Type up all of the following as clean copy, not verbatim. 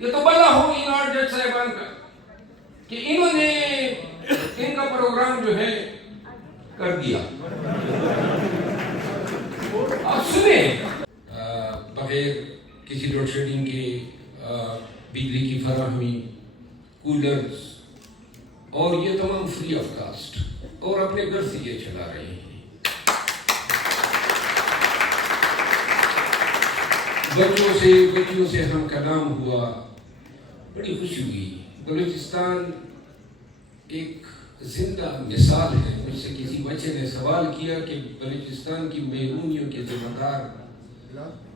یہ تو بلا ہو انار جج صاحبان کا کہ انہوں نے ان کا پروگرام جو ہے کر دیا. آپ سنیں بغیر کسی لوڈ شیڈنگ کے بجلی کی فراہمی، کولرز اور یہ تمام فری آف کاسٹ، اور اپنے گھر سے یہ چلا رہے ہیں. بچوں سے ہم کلام ہوا، بڑی خوشی ہوئی. بلوچستان ایک زندہ مثال ہے. مجھ سے کسی بچے نے سوال کیا کہ بلوچستان کی محرومیوں کے ذمہ دار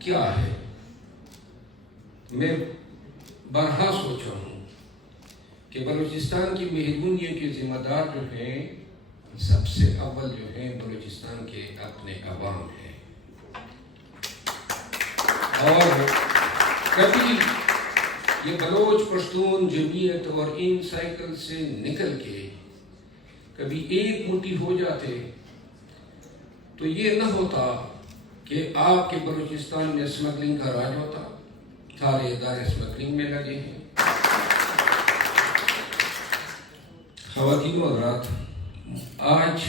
کیا ہے. میں بارہا سوچا ہوں کہ بلوچستان کی محرومیوں کے ذمہ دار جو ہیں، سب سے اول جو ہیں بلوچستان کے اپنے عوام ہیں. اور کبھی یہ بلوچ پشتون جمعیت اور ان سائیکل سے نکل کے کبھی ایک مٹھی ہو جاتے تو یہ نہ ہوتا کہ آپ کے بلوچستان میں اسمگلنگ کا راج ہوتا. سارے ادارے اسمگلنگ میں لگے ہیں. خواتین و حضرات، آج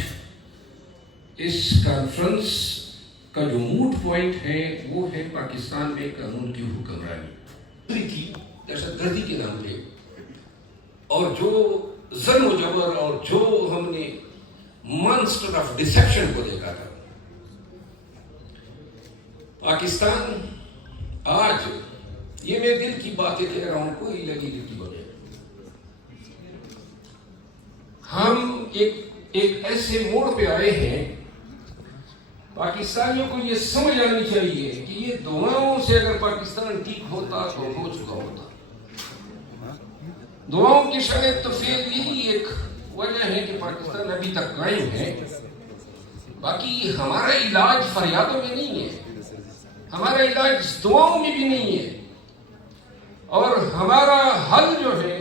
اس کانفرنس کا جو موڈ پوائنٹ ہے وہ ہے پاکستان میں قانون کی حکمرانی کی دہشت گردی کے نام پہ، اور جو ظلم و جبر اور جو ہم نے مانسٹر آف ڈسیپشن کو دیکھا تھا. پاکستان آج، یہ میں دل کی باتیں کہہ رہا ہوں، کوئی لگی دل کی بغیر، ہم ایک ایسے موڑ پہ آئے ہیں. پاکستانیوں کو یہ سمجھ آنی چاہیے کہ یہ دعاؤں سے اگر پاکستان ٹھیک ہوتا تو ہو چکا ہوتا. دعاؤں کی شاید تو فیل یہی ایک وجہ ہے کہ پاکستان ابھی تک قائم ہے. باقی ہمارا علاج فریادوں میں نہیں ہے، ہمارا علاج دعاؤں میں بھی نہیں ہے، اور ہمارا حل جو ہے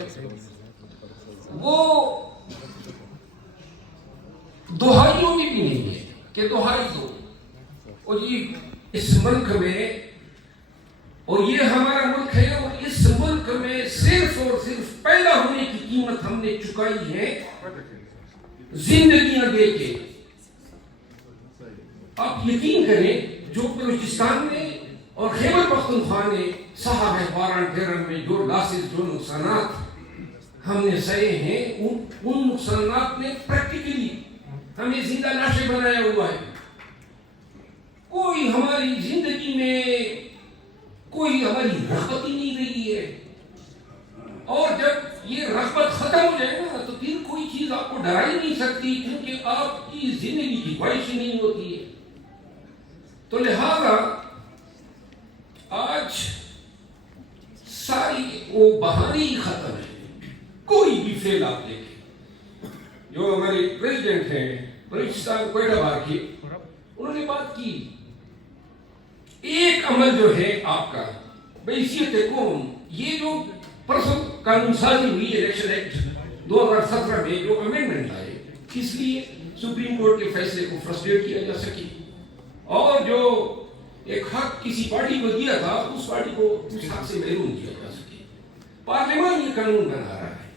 وہ دہائیوں میں بھی نہیں ہے کہ دہائی دو. اور یہ اس ملک میں، اور یہ ہمارا ملک ہے، اور اس ملک میں صرف اور صرف پیدا ہونے کی قیمت ہم نے چکائی ہے زندگیاں دے کے. آپ یقین کریں، جو بلوچستان میں اور خیبر پختونخوا نے سہا ہے 12 میں جو لاسز، جو نقصانات ہم نے سہے ہیں، ان نقصانات نے پریکٹیکلی ہمیں زندہ لاشیں بنایا ہوا ہے. کوئی ہماری زندگی میں کوئی ہماری رغبت ہی نہیں رہی ہے. اور جب یہ رغبت ختم ہو جائے نا تو پھر کوئی چیز آپ کو ڈرا ہی نہیں سکتی، کیونکہ آپ کی زندگی کی خواہش ہی نہیں ہوتی ہے. تو لہذا آج ساری وہ بہانے ہی ختم ہے. کوئی بھی فیل آپ دیکھیں، جو ہمارے پریزیڈنٹ ہیں بلوچستان کوئٹہ بار کے، انہوں نے بات کی، ایک عمل جو ہے آپ کا بحیثیت قوم، یہ جو پرسوں قانون سازی ہوئی الیکشن ایکٹ 2017 میں جو امینڈمنٹ آئے، اس لیے سپریم کورٹ کے فیصلے کو فرسٹریٹ کیا جا سکے، اور جو ایک حق کسی پارٹی کو دیا تھا اس پارٹی کو اس حق سے محروم کیا جا سکے. پارلیمان یہ قانون بنا رہا ہے،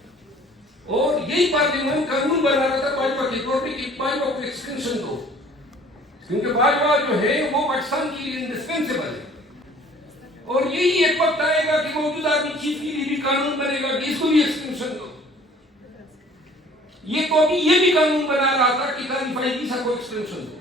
اور یہی پارلیمان قانون بنا رہا تھا باجوہ کے طور پہ کہ باجوہ کو ایکسٹینشن دو، کیونکہ باجوہ جو ہے وہ پاکستان کے لیے انڈسپینسیبل ہے. اور یہی ایک وقت آئے گا کہ موجودہ آرمی چیف کے لیے بھی قانون بنے گا کہ اس کو بھی ایکسٹینشن دو. یہ تو ابھی یہ بھی قانون بنا رہا تھا کہ خلیفہ عیسیٰ کو ایکسٹینشن دو.